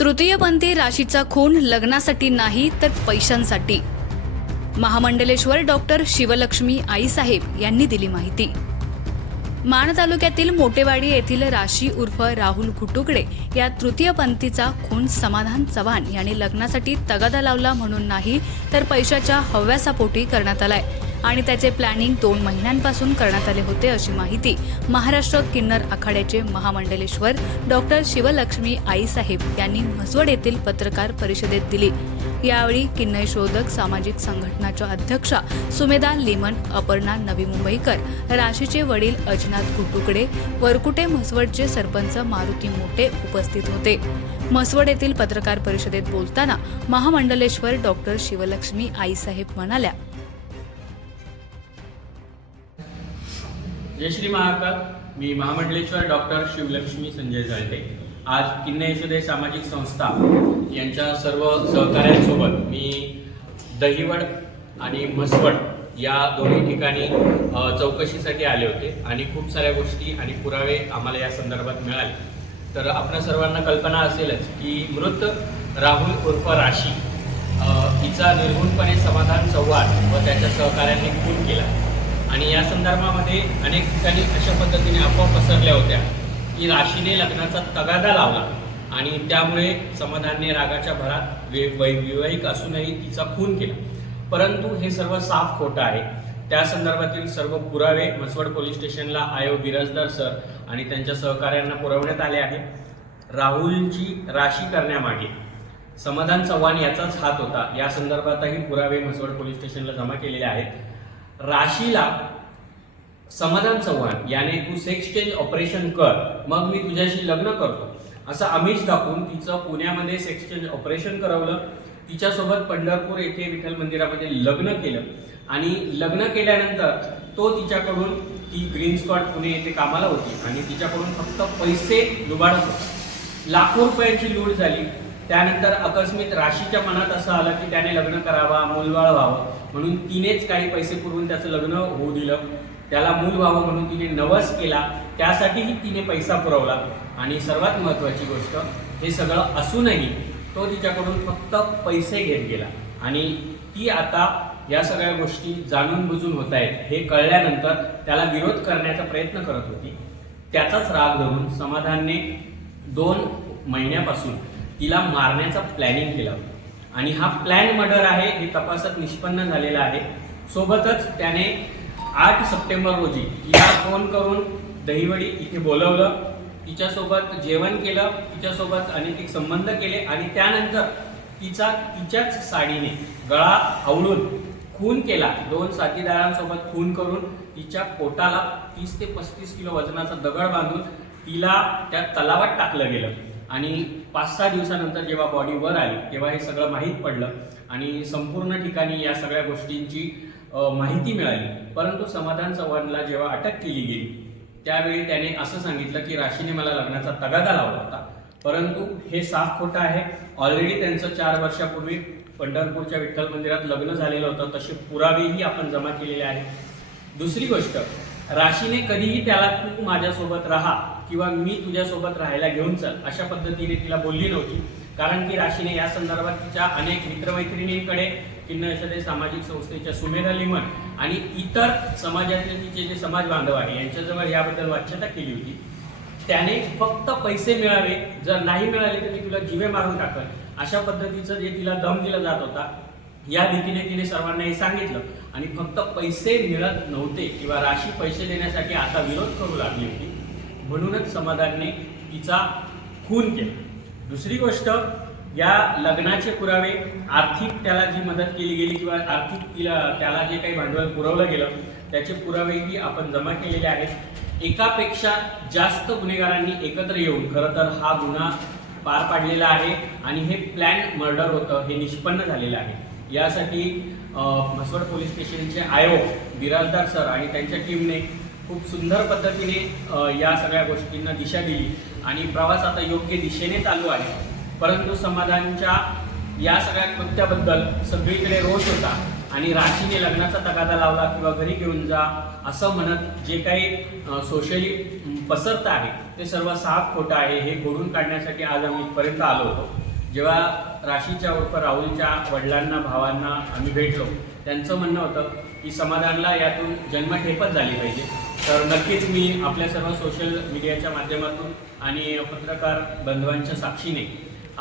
तृतीयपंथी राशीचा खून लग्नासाठी नाही तर पैशांसाठी महामंडलेश्वर डॉक्टर शिवलक्ष्मी आईसाहेब यांनी दिली माहिती माण तालुक्यातील मोटेवाडी येथील राशी उर्फ राहुल घुटुकडे या तृतीयपंथीचा खून समाधान चव्हाण यांनी लग्नासाठी तगादा लावला म्हणून नाही तर पैशाच्या हव्यासापोटी करण्यात आलाय आणि त्याचे प्लॅनिंग दोन महिन्यांपासून करण्यात आले होते अशी माहिती महाराष्ट्र किन्नर आखाड्याचे महामंडलेश्वर डॉक्टर शिवलक्ष्मी आईसाहेब यांनी म्हसवड येथील पत्रकार परिषदेत दिली यावेळी किन्नय शोधक सामाजिक संघटनाच्या अध्यक्षा सुमेदा लिमन अपर्णा नवी मुंबईकर राशीचे वडील अजनाथ कुटुकडे वरकुटे म्हसवडचे सरपंच मारुती मोटे उपस्थित होते म्हसवड येथील पत्रकार परिषदेत बोलताना महामंडलेश्वर डॉक्टर शिवलक्ष्मी आईसाहेब म्हणाल्या जय श्री महाकाल मी महामंडलेश्वर डॉक्टर शिवलक्ष्मी संजय जाळते आज किन्ने यशोदय सामाजिक संस्था यांच्या सर्व सहकाऱ्यांसोबत मी दहिवड आणि म्हसवड या दोन्ही ठिकाणी चौकशीसाठी आले होते आणि खूप साऱ्या गोष्टी आणि पुरावे आम्हाला या संदर्भात मिळाले तर आपल्या सर्वांना कल्पना असेलच की मृत राहुल उर्फ राशी हिचा निर्गुणपणे समाधान संवाद व त्याच्या सहकाऱ्यांनी खून केला आणि या संदर्भामध्ये अनेक ठिकाणी अशा पद्धतीने अफवा पसरल्या होत्या की राशीने लग्नाचा तगादा लावला आणि त्यामुळे समाधानने रागाच्या भरात वे वैवाहिक असूनही तिचा खून केला परंतु हे सर्व साफ खोटं आहे त्या संदर्भातील सर्व पुरावे मसवड पोलीस स्टेशनला आयो बिराजदार सर आणि त्यांच्या सहकार्यांना पुरवण्यात आले आहे राहुलची राशी करण्यामागे समाधान चव्हाण याचाच हात होता या संदर्भातही पुरावे मसवड पोलीस स्टेशनला जमा केलेले आहेत राशीला समाधान चव्हाण याने तू सेक्सचेंज ऑपरेशन कर मग मी तुझ्याशी लग्न करतो असं अमिष दाखवून तिचं पुण्यामध्ये चेंज ऑपरेशन करवलं तिच्यासोबत पंढरपूर येथे विठ्ठल मंदिरामध्ये लग्न केलं आणि लग्न केल्यानंतर तो तिच्याकडून ती ग्रीन स्कॉट पुणे येथे कामाला होती आणि तिच्याकडून फक्त पैसे लुबाडत होते लाखो रुपयांची लूट झाली त्यानंतर अकस्मित राशीच्या मनात असं आलं की त्याने लग्न करावा मूलबाळ व्हावं म्हणून तिनेच काही पैसे पुरवून त्याचं लग्न होऊ दिलं त्याला मूल व्हावं म्हणून तिने नवस केला त्यासाठीही तिने पैसा पुरवला आणि सर्वात महत्त्वाची गोष्ट हे सगळं असूनही तो तिच्याकडून फक्त पैसे घेत गेला आणि ती आता या सगळ्या गोष्टी जाणून बुजून होत आहेत हे कळल्यानंतर त्याला विरोध करण्याचा प्रयत्न करत होती त्याचाच राग धरून समाधानने दोन महिन्यापासून तिला मारण्याचा प्लॅनिंग केलं आणि हा प्लॅन मर्डर आहे हे तपासात निष्पन्न झालेला आहे सोबतच त्याने आठ सप्टेंबर रोजी तिला फोन करून दहिवडी इथे बोलवलं तिच्यासोबत जेवण केलं तिच्यासोबत अनैतिक संबंध केले आणि त्यानंतर तिचा तिच्याच साडीने गळा आवळून खून केला दोन साथीदारांसोबत खून करून तिच्या पोटाला तीस ते पस्तीस किलो वजनाचा दगड बांधून तिला त्या तलावात टाकलं गेलं आणि पाच सहा दिवसानंतर जेव्हा बॉडी वर आली तेव्हा हे सगळं माहीत पडलं आणि संपूर्ण ठिकाणी या सगळ्या गोष्टींची माहिती मिळाली परंतु समाधान चव्हाणला जेव्हा अटक केली गेली त्यावेळी त्याने असं सांगितलं की राशीने मला लग्नाचा तगादा लावला होता परंतु हे साफ खोटं आहे ऑलरेडी त्यांचं चार वर्षापूर्वी पंढरपूरच्या विठ्ठल मंदिरात लग्न झालेलं होतं तसे पुरावेही आपण जमा केलेले आहेत दुसरी गोष्ट राशीने कधीही त्याला तू माझ्यासोबत राहा किंवा मी तुझ्यासोबत राहायला घेऊन चल अशा पद्धतीने तिला बोलली नव्हती कारण की राशीने या संदर्भात तिच्या अनेक मित्रमैत्रिणींकडे किन्नशदे सामाजिक संस्थेच्या सुमेधा लिमन आणि इतर समाजातील तिचे जे समाज बांधव आहे यांच्याजवळ याबद्दल वाच्यता केली होती त्याने फक्त पैसे मिळावे जर नाही मिळाले तर मी तुला जिवे मारून टाकल अशा पद्धतीचं जे तिला दम दिला जात होता या भीतीने तिने सर्वांना हे सांगितलं आणि फक्त पैसे मिळत नव्हते किंवा राशी पैसे देण्यासाठी आता विरोध करू लागली होती म्हणूनच समाधानने तिचा खून केला दुसरी गोष्ट या लग्नाचे पुरावे आर्थिक त्याला जी मदत केली गेली किंवा आर्थिक तिला त्याला जे काही भांडवल पुरवलं गेलं त्याचे पुरावेही आपण जमा केलेले आहेत एकापेक्षा जास्त गुन्हेगारांनी एकत्र येऊन खरं तर हा गुन्हा पार पाडलेला आहे आणि हे प्लॅन मर्डर होतं हे निष्पन्न झालेलं आहे यासाठी म्हसवड पोलीस स्टेशनचे आयो बिराजदार सर आणि त्यांच्या टीमने खूप सुंदर पद्धतीने या सगळ्या गोष्टींना दिशा दिली आणि प्रवास आता योग्य दिशेने चालू आहे परंतु समाधानच्या या सगळ्या कृत्याबद्दल सगळीकडे रोष होता आणि राशीने लग्नाचा तगादा लावला किंवा घरी घेऊन जा असं म्हणत जे काही सोशली पसरत आहे ते सर्व साफ खोटं आहे हे घडून काढण्यासाठी आज आम्ही इथपर्यंत आलो होतो जेव्हा राशीच्या उप राहुलच्या वडिलांना भावांना आम्ही भेटलो त्यांचं म्हणणं होतं की समाधानला यातून जन्मठेपच झाली पाहिजे तर नक्कीच मी आपल्या सर्व सोशल मीडियाच्या माध्यमातून आणि पत्रकार बंधवांच्या साक्षीने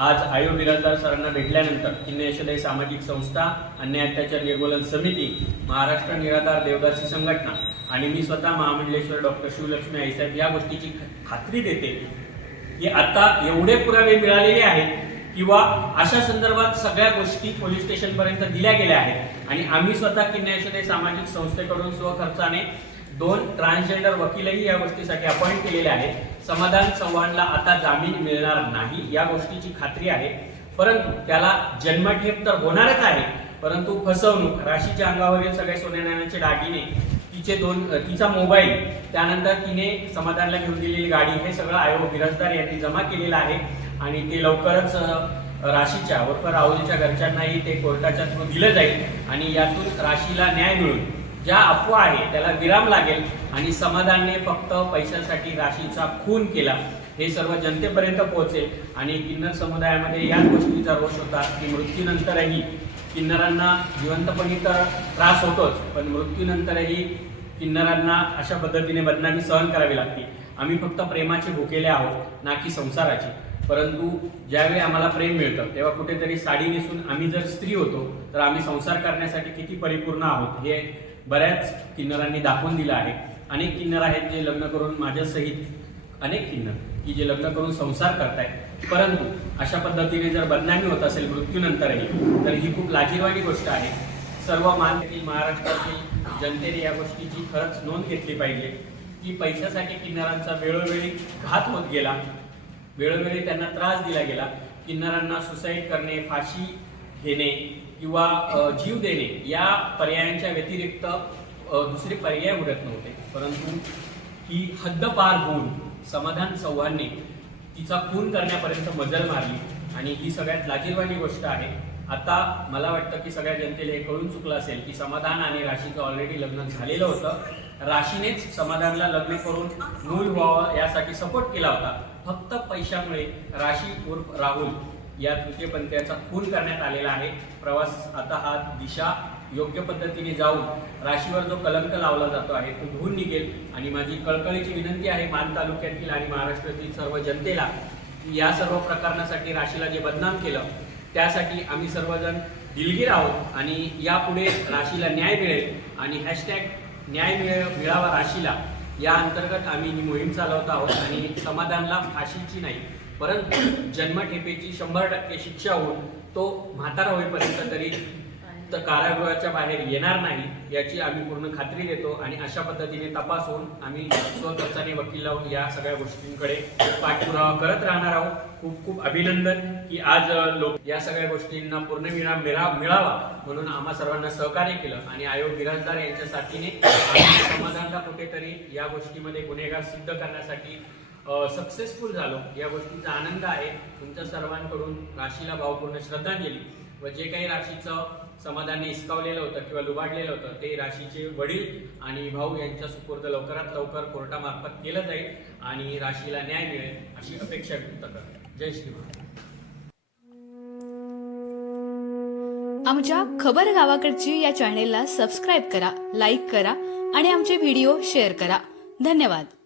आज आयोग बिराजदार सरांना भेटल्यानंतर किन्ने सामाजिक संस्था अन्याय अत्याचार निर्मूलन समिती महाराष्ट्र निराधार देवदासी संघटना आणि मी स्वतः महामंडलेश्वर डॉक्टर शिवलक्ष्मी आईसाहेब या गोष्टीची खात्री देते की आता एवढे पुरावे मिळालेले आहेत किंवा अशा संदर्भात सगळ्या गोष्टी पोलीस स्टेशनपर्यंत दिल्या गेल्या आहेत आणि आम्ही स्वतः किन्ने यशोदय सामाजिक संस्थेकडून स्वखर्चाने दोन ट्रान्सजेंडर वकीलही या गोष्टीसाठी अपॉइंट केलेले आहेत समाधान चव्हाणला आता जामीन मिळणार नाही या गोष्टीची खात्री आहे परंतु त्याला जन्मठेप तर होणारच आहे परंतु फसवणूक राशीच्या अंगावरील सगळे सोन्यानाण्याचे दागिने तिचे दोन तिचा मोबाईल त्यानंतर तिने समाधानला घेऊन दिलेली गाडी हे सगळं आयोग गिरजदार यांनी जमा केलेलं आहे आणि ते लवकरच राशीच्या उर्फ राहुलच्या घरच्यांनाही ते कोर्टाच्या थ्रू दिलं जाईल आणि यातून राशीला न्याय मिळून ज्या अफवा आहे त्याला विराम लागेल आणि समाधानने फक्त पैशासाठी राशीचा खून केला हे सर्व जनतेपर्यंत पोहोचेल आणि किन्नर समुदायामध्ये याच गोष्टीचा रोष होता की मृत्यूनंतरही किन्नरांना जिवंतपणी तर त्रास होतोच पण मृत्यूनंतरही किन्नरांना अशा पद्धतीने बदनामी सहन करावी लागते आम्ही फक्त प्रेमाचे भुकेले आहोत ना की संसाराचे परंतु ज्यावेळी आम्हाला प्रेम मिळतं तेव्हा कुठेतरी साडी नेसून आम्ही जर स्त्री होतो तर आम्ही संसार करण्यासाठी किती परिपूर्ण आहोत हे बऱ्याच किन्नरांनी दाखवून दिलं आहे अनेक किन्नर आहेत जे लग्न करून माझ्यासहित अनेक किन्नर की जे लग्न करून संसार करतायत परंतु अशा पद्धतीने जर बदनामी होत असेल मृत्यूनंतरही तर ही खूप लाजीरवाणी गोष्ट आहे सर्व मानतील महाराष्ट्रातील जनतेने या गोष्टीची खरंच नोंद घेतली पाहिजे की पैशासाठी किन्नरांचा वेळोवेळी घात होत गेला वेळोवेळी त्यांना त्रास दिला गेला किन्नरांना सुसाईड करणे फाशी घेणे किंवा जीव देणे या पर्यायांच्या व्यतिरिक्त दुसरे पर्याय उडत नव्हते परंतु ही हद्द पार होऊन समाधान चव्हाणने तिचा खून करण्यापर्यंत मजल मारली आणि ही सगळ्यात लाजीरवाणी गोष्ट आहे आता मला वाटतं की सगळ्या जनतेला हे कळून चुकलं असेल की समाधान आणि राशीचं ऑलरेडी लग्न झालेलं होतं राशीनेच समाधानला लग्न करून मूल व्हावं यासाठी सपोर्ट केला होता फक्त पैशामुळे राशी उर्फ राहुल या तृतीयपंथीयांचा खून करण्यात आलेला आहे प्रवास आता हा दिशा योग्य पद्धतीने जाऊन राशीवर जो कलंक लावला जातो आहे तो धुवून निघेल आणि माझी कळकळीची विनंती आहे मान तालुक्यातील आणि महाराष्ट्रातील सर्व जनतेला या सर्व प्रकरणासाठी राशीला जे बदनाम केलं त्यासाठी आम्ही सर्वजण दिलगीर आहोत आणि यापुढे राशीला न्याय मिळेल आणि हॅशटॅग न्याय मिळावा राशीला या अंतर्गत आम्ही ही मोहीम चालवत आहोत आणि समाधानला फाशीची नाही परंतु जन्मठेपेची शंभर टक्के शिक्षा होऊन तो म्हातारा होईपर्यंत तरी कारागृहाच्या बाहेर येणार नाही याची आम्ही पूर्ण खात्री देतो आणि अशा पद्धतीने तपास होऊन आम्ही स्वतःचा वकील लावून या सगळ्या गोष्टींकडे पाठपुरावा करत राहणार आहोत खूप खूप अभिनंदन की आज लोक या सगळ्या गोष्टींना पूर्णविराम मिळावा म्हणून आम्हा सर्वांना सहकार्य केलं आणि आयोग बिराजदार यांच्या साथीने समाजांना कुठेतरी या गोष्टीमध्ये गुन्हेगार सिद्ध करण्यासाठी सक्सेसफुल झालो या गोष्टीचा आनंद आहे तुमच्या सर्वांकडून राशीला भावपूर्ण श्रद्धांजली व जे काही राशीचं समाधान इसकावलेलं होतं किंवा लुबाडलेलं होतं ते राशीचे वडील आणि भाऊ यांच्या सुपूर्द लवकरात लवकर कोर्टामार्फत केलं जाईल आणि राशीला न्याय मिळेल अशी अपेक्षा व्यक्त करते जय श्री आमच्या खबर गावाकडची या चॅनेलला सबस्क्राईब करा लाईक करा आणि आमचे व्हिडिओ शेअर करा धन्यवाद